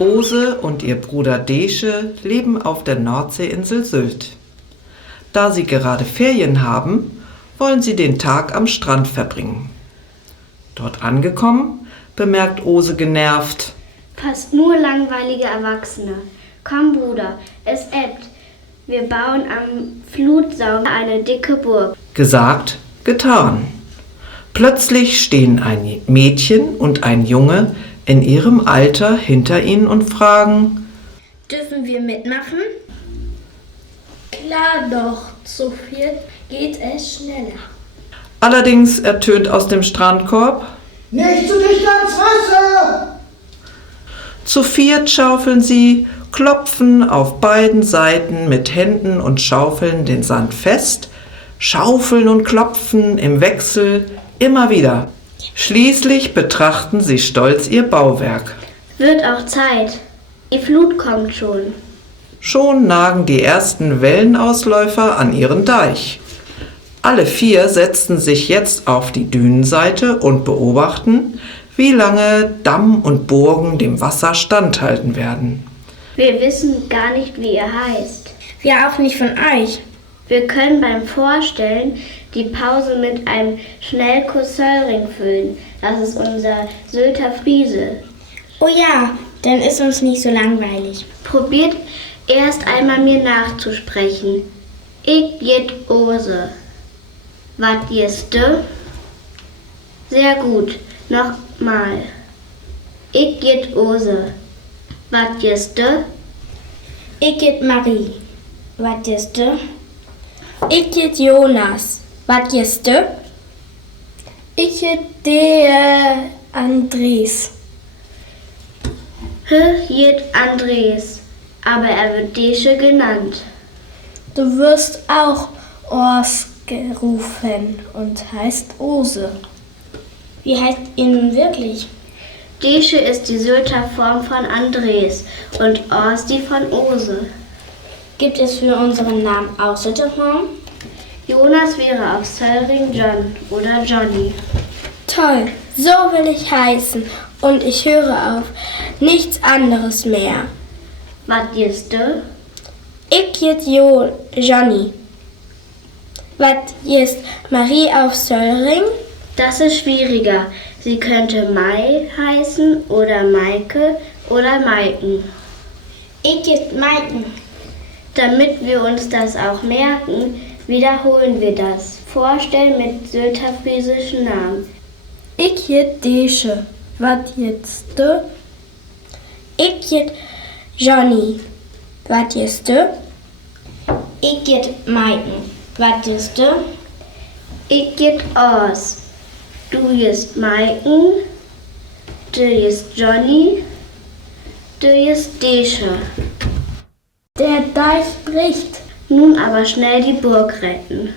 Ose und ihr Bruder Desche leben auf der Nordseeinsel Sylt. Da sie gerade Ferien haben, wollen sie den Tag am Strand verbringen. Dort angekommen, bemerkt Ose genervt: Fast nur langweilige Erwachsene. Komm, Bruder, es ebbt. Wir bauen am Flutsaum eine dicke Burg. Gesagt, getan. Plötzlich stehen ein Mädchen und ein Junge in ihrem Alter hinter ihnen und fragen: Dürfen wir mitmachen? Klar doch, zu viert geht es schneller. Allerdings ertönt aus dem Strandkorb: Nicht zu dicht ans Wasser! Zu viert schaufeln sie, klopfen auf beiden Seiten mit Händen und Schaufeln den Sand fest, schaufeln und klopfen im Wechsel immer wieder. Schließlich betrachten sie stolz ihr Bauwerk. Wird auch Zeit. Die Flut kommt schon. Schon nagen die ersten Wellenausläufer an ihren Deich. Alle vier setzen sich jetzt auf die Dünenseite und beobachten, wie lange Damm und Burgen dem Wasser standhalten werden. Wir wissen gar nicht, wie ihr heißt. Wir auch nicht von euch. Wir können beim Vorstellen die Pause mit einem Schnellkuss Söllring füllen. Das ist unser Sylter Friese. Oh ja, dann ist uns nicht so langweilig. Probiert erst einmal mir nachzusprechen. Ich jet Ose. Wat jeste? Sehr gut. Nochmal. Ich jet Ose. Wat jeste? Ich geht Marie. Was ist du? Ich geht Jonas. Was ist du? Ich geht der Andres. Jet Andres. Aber er wird Desche genannt. Du wirst auch Ors gerufen und heißt Ose. Wie heißt ihr nun wirklich? Desche ist die Sylter Form von Andres und Ors die von Ose. Gibt es für unseren Namen auch Sylter Form? Jonas wäre auf Söllring John oder Johnny. Toll, so will ich heißen und ich höre auf nichts anderes mehr. Was jeste? Ich jetzt Johnny. Was ist Marie auf Söllring? Das ist schwieriger. Sie könnte Mai heißen oder Maike oder Maiken. Ich jetzt Maiken. Damit wir uns das auch merken, wiederholen wir das. Vorstellen mit sylterfriesischen Namen. Ich jetzt Desche. Was jetzt du? Ich jetzt Johnny. Was jetzt du? Ich jetzt Maiken. Was jetzt du? Ich geht Ors. Du jest Maiken. Du jest Johnny. Du jest Desche. Der Deich bricht. Nun aber schnell die Burg retten.